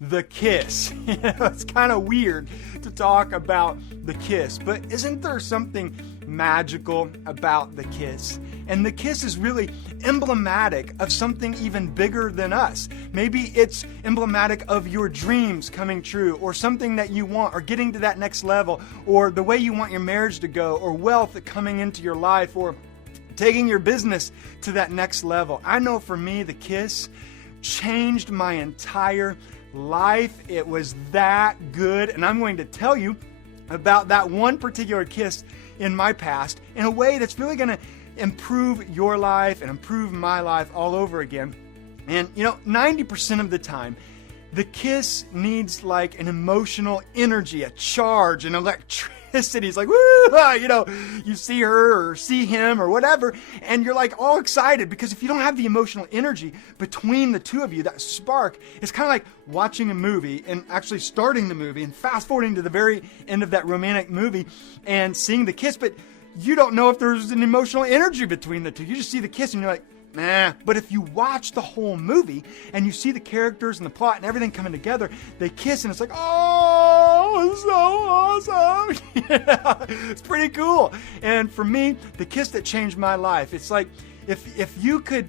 The kiss. It's kind of weird to talk about the kiss, but isn't there something magical about the kiss? And the kiss is really emblematic of something even bigger than us. Maybe it's emblematic of your dreams coming true, or something that you want, or getting to that next level, or the way you want your marriage to go, or wealth coming into your life, or taking your business to that next level. I know for me, the kiss changed my entire life. It was that good, and I'm going to tell you about that one particular kiss in my past in a way that's really going to improve your life and improve my life all over again. And 90% of the time, the kiss needs like an emotional energy, a charge, an electricity. It's like, woo, you see her or see him or whatever, and you're like all excited, because if you don't have the emotional energy between the two of you, that spark, it's kind of like watching a movie and actually starting the movie and fast forwarding to the very end of that romantic movie and seeing the kiss, but you don't know if there's an emotional energy between the two. You just see the kiss and you're like, nah. But if you watch the whole movie and you see the characters and the plot and everything coming together, they kiss and it's like, oh, it's so awesome. It's pretty cool. And for me, the kiss that changed my life, it's like if you could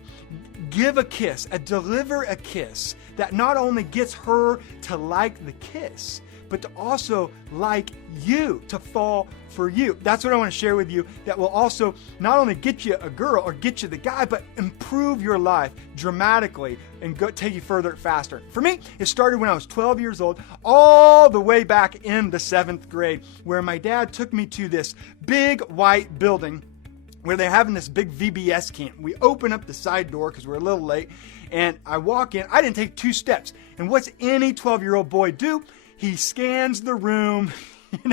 give a kiss, deliver a kiss that not only gets her to like the kiss, but to also like you, to fall for you. That's what I want to share with you, that will also not only get you a girl or get you the guy, but improve your life dramatically and take you further faster. For me, it started when I was 12 years old, all the way back in the 7th grade, where my dad took me to this big white building where they're having this big VBS camp. We open up the side door because we're a little late, and I walk in. I didn't take 2 steps. And what's any 12-year-old boy do? He scans the room,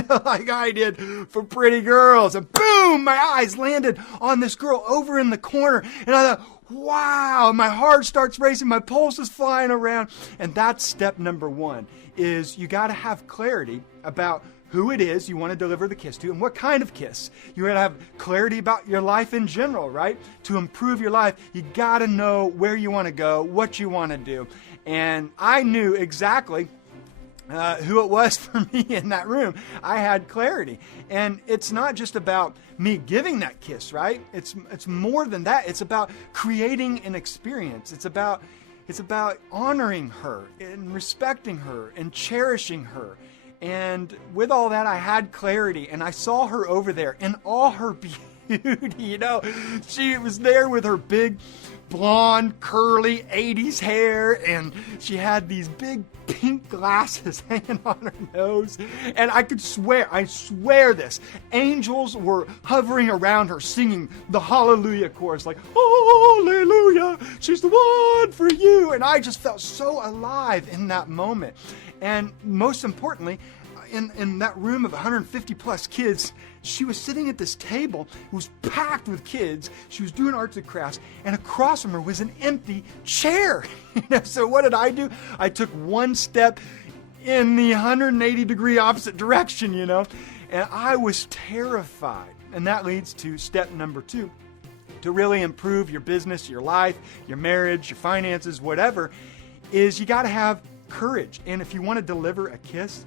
like I did for pretty girls. And boom, my eyes landed on this girl over in the corner. And I thought, wow, my heart starts racing, my pulse is flying around. And that's step number 1, is you got to have clarity about who it is you want to deliver the kiss to and what kind of kiss. You got to have clarity about your life in general, right? To improve your life, you got to know where you want to go, what you want to do. And I knew exactly who it was for me in that room. I had clarity. And it's not just about me giving that kiss, right? It's more than that. It's about creating an experience. It's about honoring her and respecting her and cherishing her. And with all that, I had clarity, and I saw her over there in all her beauty. She was there with her big blonde, curly 80s hair, and she had these big pink glasses hanging on her nose. And I swear this, angels were hovering around her singing the Hallelujah chorus, like, hallelujah, she's the one for you. And I just felt so alive in that moment. And most importantly, in that room of 150 plus kids, she was sitting at this table. It was packed with kids. She was doing arts and crafts, and across from her was an empty chair. So what did I do? I took one step in the 180-degree opposite direction, and I was terrified. And that leads to step number 2. To really improve your business, your life, your marriage, your finances, whatever, is you got to have courage. And if you want to deliver a kiss,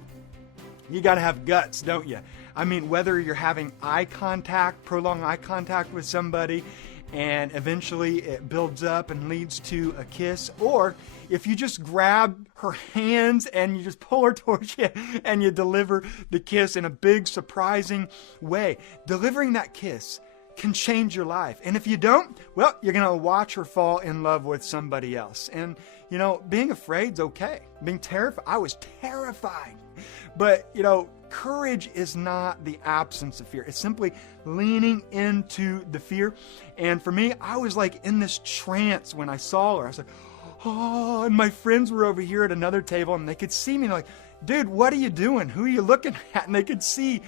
you got to have guts, don't you? I mean, whether you're having prolonged eye contact with somebody, and eventually it builds up and leads to a kiss, or if you just grab her hands and you just pull her towards you and you deliver the kiss in a big, surprising way. Delivering that kiss can change your life. And if you don't, well, you're going to watch her fall in love with somebody else. And, being afraid's okay. Being terrified, I was terrified. But, courage is not the absence of fear. It's simply leaning into the fear. And for me, I was like in this trance when I saw her. I was like, oh, and my friends were over here at another table, and they could see me. They're like, dude, what are you doing? Who are you looking at? And they could see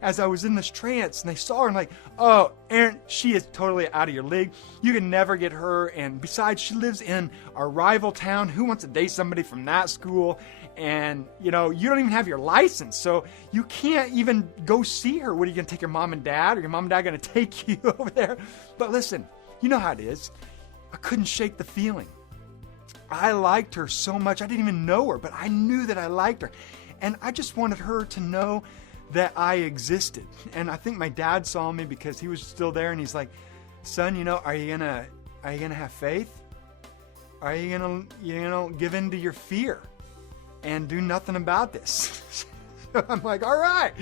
as I was in this trance, and they saw her and like, oh, Aaron, she is totally out of your league. You can never get her. And besides, she lives in our rival town. Who wants to date somebody from that school? And, you don't even have your license, so you can't even go see her. What, are you going to take your mom and dad? Or your mom and dad going to take you over there? But listen, you know how it is. I couldn't shake the feeling. I liked her so much. I didn't even know her, but I knew that I liked her. And I just wanted her to know that I existed. And I think my dad saw me because he was still there, and he's like, son, are you gonna have faith? Are you gonna give in to your fear and do nothing about this? So I'm like, all right.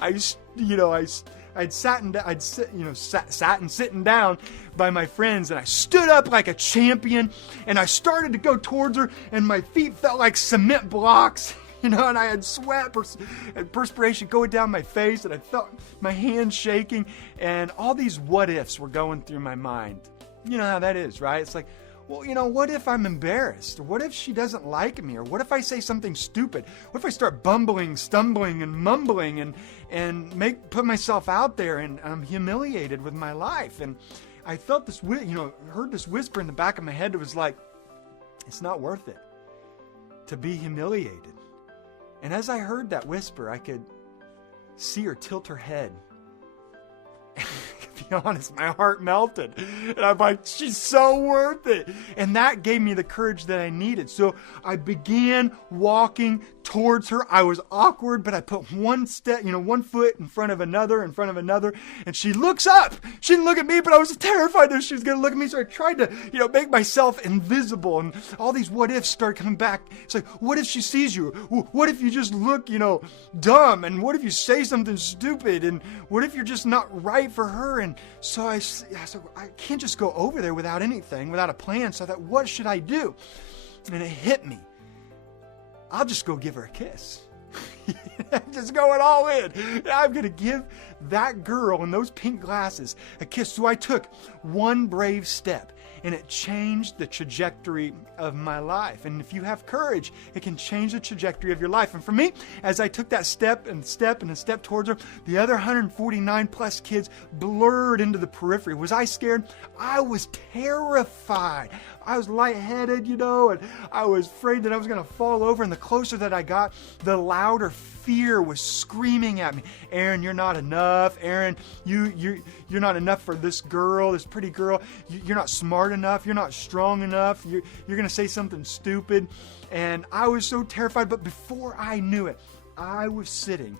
I'd sat and sitting down by my friends, and I stood up like a champion, and I started to go towards her, and my feet felt like cement blocks, and I had sweat and perspiration going down my face, and I felt my hands shaking, and all these what ifs were going through my mind. You know how that is, right? It's like, well, what if I'm embarrassed? Or what if she doesn't like me? Or what if I say something stupid? What if I start bumbling, stumbling, and mumbling and put myself out there, and I'm humiliated with my life? And I felt this, heard this whisper in the back of my head that was like, it's not worth it to be humiliated. And as I heard that whisper, I could see her tilt her head. To be honest, my heart melted. And I'm like, she's so worth it. And that gave me the courage that I needed. So I began walking towards her. I was awkward, but I put one foot in front of another, and she looks up. She didn't look at me, but I was terrified that she was going to look at me. So I tried to, make myself invisible, and all these what ifs start coming back. It's like, what if she sees you? What if you just look, dumb? And what if you say something stupid? And what if you're just not right for her? And so I said, I can't just go over there without anything, without a plan. So I thought, what should I do? And it hit me. I'll just go give her a kiss. Just going all in. I'm going to give that girl in those pink glasses a kiss. So I took one brave step, and it changed the trajectory of my life. And if you have courage, it can change the trajectory of your life. And for me, as I took that step towards her, the other 149 plus kids blurred into the periphery. Was I scared? I was terrified. I was lightheaded, and I was afraid that I was going to fall over. And the closer that I got, the louder fear was screaming at me. Aaron, you're not enough. Aaron, you're not enough for this girl, this pretty girl. You're not smart enough. You're not strong enough. You're going to say something stupid. And I was so terrified. But before I knew it, I was sitting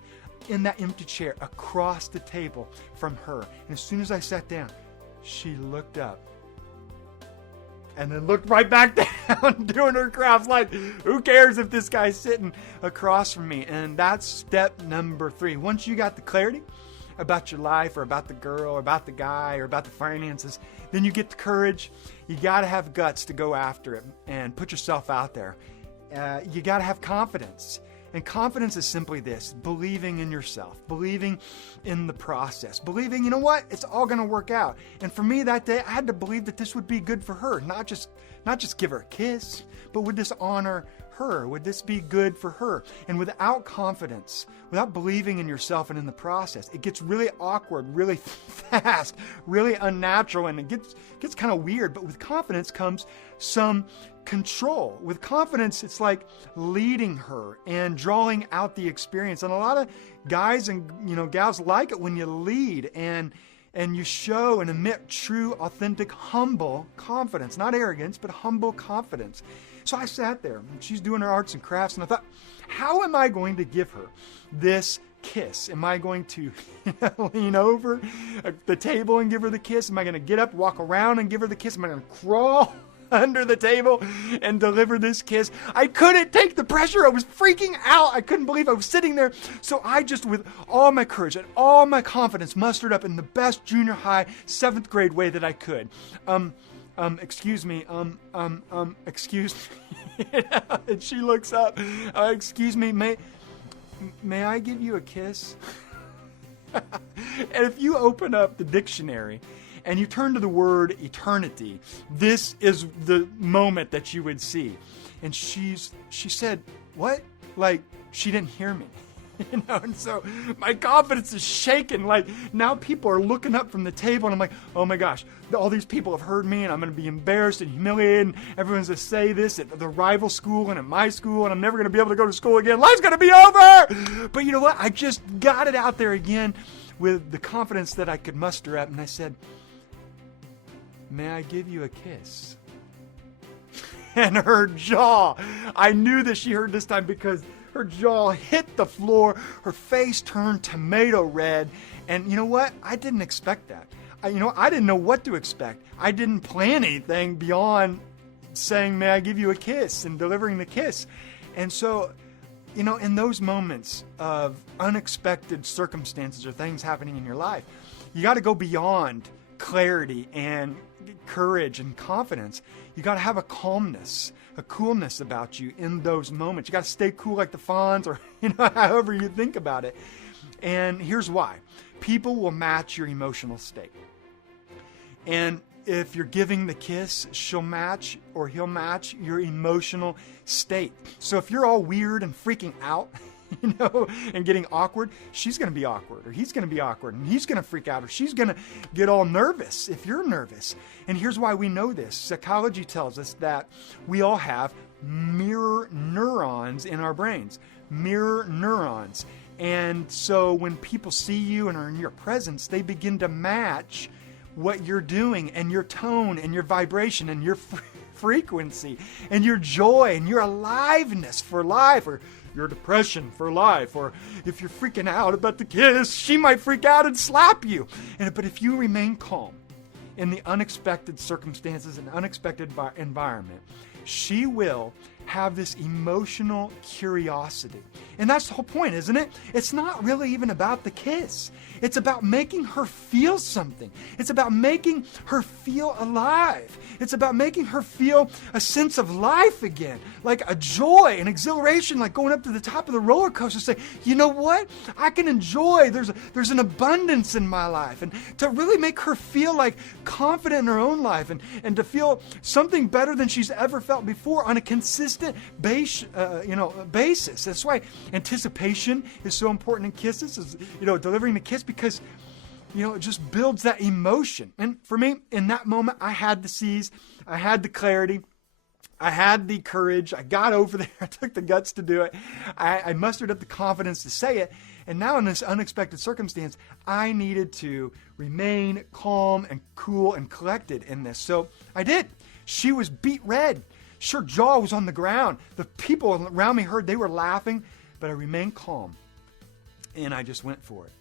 in that empty chair across the table from her. And as soon as I sat down, she looked up. And then looked right back down, doing her crafts like, who cares if this guy's sitting across from me? And that's step number 3. Once you got the clarity about your life, or about the girl, or about the guy, or about the finances, then you get the courage. You got to have guts to go after it and put yourself out there. You got to have confidence. And confidence is simply this: believing in yourself, believing in the process, believing, it's all going to work out. And for me that day, I had to believe that this would be good for her, not just give her a kiss, but would this honor her? Would this be good for her? And without confidence, without believing in yourself and in the process, it gets really awkward, really fast, really unnatural, and it gets kind of weird. But with confidence comes some control. With confidence, it's like leading her and drawing out the experience. And a lot of guys and gals like it when you lead and you show and emit true, authentic, humble confidence. Not arrogance, but humble confidence. So I sat there, and she's doing her arts and crafts, and I thought, how am I going to give her this kiss? Am I going to lean over the table and give her the kiss? Am I going to get up, walk around and give her the kiss? Am I going to crawl under the table and deliver this kiss? I couldn't take the pressure. I was freaking out. I couldn't believe I was sitting there. So I just, with all my courage and all my confidence, mustered up in the best junior high 7th grade way that I could. Excuse me. Excuse me. And she looks up. Excuse me. May I give you a kiss? And if you open up the dictionary and you turn to the word eternity, this is the moment that you would see. And she said, what? Like, she didn't hear me. And so my confidence is shaken. Like, now people are looking up from the table, and I'm like, oh my gosh, all these people have heard me, and I'm going to be embarrassed and humiliated, and everyone's going to say this at the rival school and at my school, and I'm never going to be able to go to school again. Life's going to be over. But you know what? I just got it out there again with the confidence that I could muster up, and I said, may I give you a kiss? and her jaw, I knew that she heard this time because her jaw hit the floor, her face turned tomato red, and you know what? I didn't expect that. I didn't know what to expect. I didn't plan anything beyond saying, may I give you a kiss, and delivering the kiss. And so, in those moments of unexpected circumstances or things happening in your life, you got to go beyond clarity and courage and confidence. You got to have a calmness, a coolness about you in those moments. You got to stay cool like the Fonz, or however you think about it. And here's why. People will match your emotional state. And if you're giving the kiss, she'll match or he'll match your emotional state. So if you're all weird and freaking out, and getting awkward, she's going to be awkward, or he's going to be awkward, and he's going to freak out, or she's going to get all nervous if you're nervous. And here's why we know this. Psychology tells us that we all have mirror neurons in our brains. Mirror neurons. And so when people see you and are in your presence, they begin to match what you're doing, and your tone, and your vibration, and your frequency, and your joy, and your aliveness for life, or your depression for life. Or if you're freaking out about the kiss, she might freak out and slap you. But if you remain calm in the unexpected circumstances and unexpected environment, she will have this emotional curiosity. And that's the whole point, isn't it? It's not really even about the kiss. It's about making her feel something. It's about making her feel alive. It's about making her feel a sense of life again, like a joy and exhilaration, like going up to the top of the roller coaster, say, you know what? I can enjoy. There's an abundance in my life. And to really make her feel like confident in her own life, and to feel something better than she's ever felt before on a consistent basis. That's why anticipation is so important in kisses, is delivering the kiss, because it just builds that emotion. And for me, in that moment, I had the C's, I had the clarity, I had the courage, I got over there, I took the guts to do it, I mustered up the confidence to say it. And now in this unexpected circumstance, I needed to remain calm and cool and collected in this. So I did. She was beet red. Her jaw was on the ground. The people around me heard, they were laughing, but I remained calm. And I just went for it.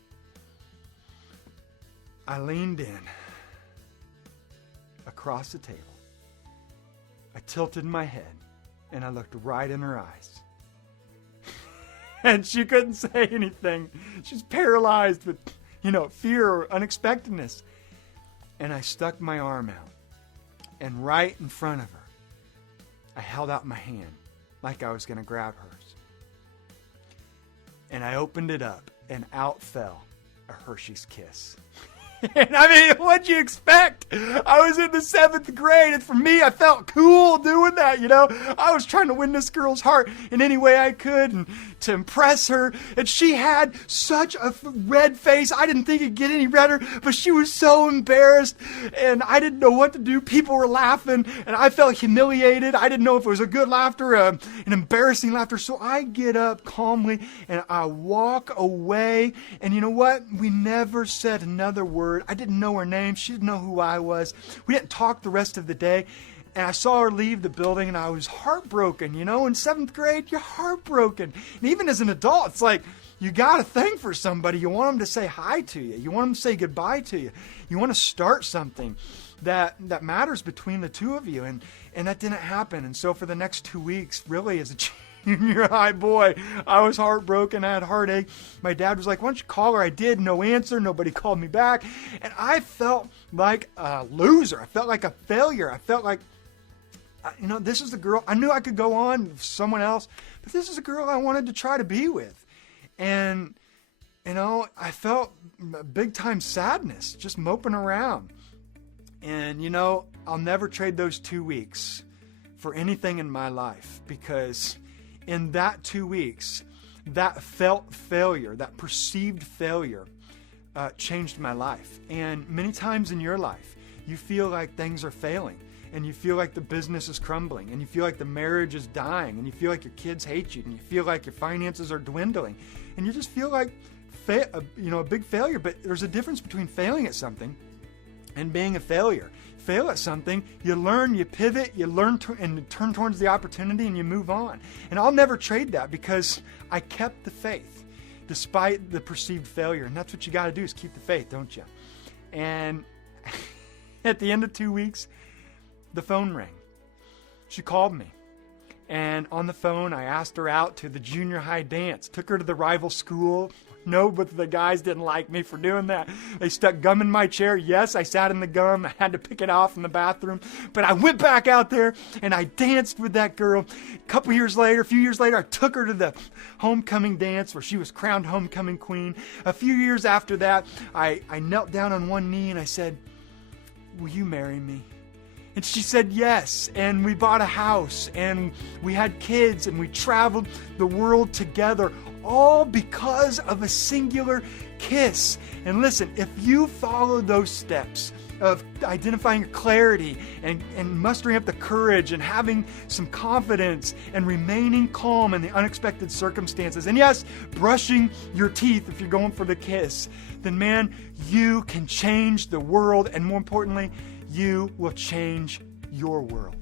I leaned in across the table. I tilted my head and I looked right in her eyes. And she couldn't say anything. She's paralyzed with, fear or unexpectedness. And I stuck my arm out, and right in front of her, I held out my hand like I was going to grab hers. And I opened it up, and out fell a Hershey's Kiss. And I mean, what'd you expect? I was in the 7th grade, and for me, I felt cool doing that, I was trying to win this girl's heart in any way I could and to impress her. And she had such a red face. I didn't think it'd get any redder, but she was so embarrassed, and I didn't know what to do. People were laughing, and I felt humiliated. I didn't know if it was a good laughter, an embarrassing laughter. So I get up calmly, and I walk away. And you know what? We never said another word. I didn't know her name. She didn't know who I was. We didn't talk the rest of the day. And I saw her leave the building, and I was heartbroken. In 7th grade, you're heartbroken. And even as an adult, it's like, you got a thing for somebody. You want them to say hi to you. You want them to say goodbye to you. You want to start something that matters between the two of you. And that didn't happen. And so for the next 2 weeks, really, as a junior high boy, I was heartbroken. I had heartache. My dad was like, why don't you call her? I did. No answer. Nobody called me back. And I felt like a loser. I felt like a failure. I felt like, this is the girl. I knew I could go on with someone else, but this is a girl I wanted to try to be with. And, I felt big time sadness just moping around. And, I'll never trade those 2 weeks for anything in my life, because in that 2 weeks, that felt failure, that perceived failure, changed my life. And many times in your life, you feel like things are failing, and you feel like the business is crumbling, and you feel like the marriage is dying, and you feel like your kids hate you, and you feel like your finances are dwindling, and you just feel like a big failure. But there's a difference between failing at something and being a failure. fail at something, you learn, you pivot, you learn and turn towards the opportunity, and you move on. And I'll never trade that because I kept the faith despite the perceived failure. And that's what you got to do, is keep the faith, don't you? And at the end of 2 weeks, the phone rang. She called me. And on the phone, I asked her out to the junior high dance. Took her to the rival school. No, but the guys didn't like me for doing that. They stuck gum in my chair. Yes, I sat in the gum. I had to pick it off in the bathroom. But I went back out there and I danced with that girl. A few years later, I took her to the homecoming dance where she was crowned homecoming queen. A few years after that, I knelt down on one knee and I said, "Will you marry me?" And she said yes, and we bought a house, and we had kids, and we traveled the world together, all because of a singular kiss. And listen, if you follow those steps of identifying your clarity and mustering up the courage and having some confidence and remaining calm in the unexpected circumstances, and yes, brushing your teeth if you're going for the kiss, then man, you can change the world, and more importantly, you will change your world.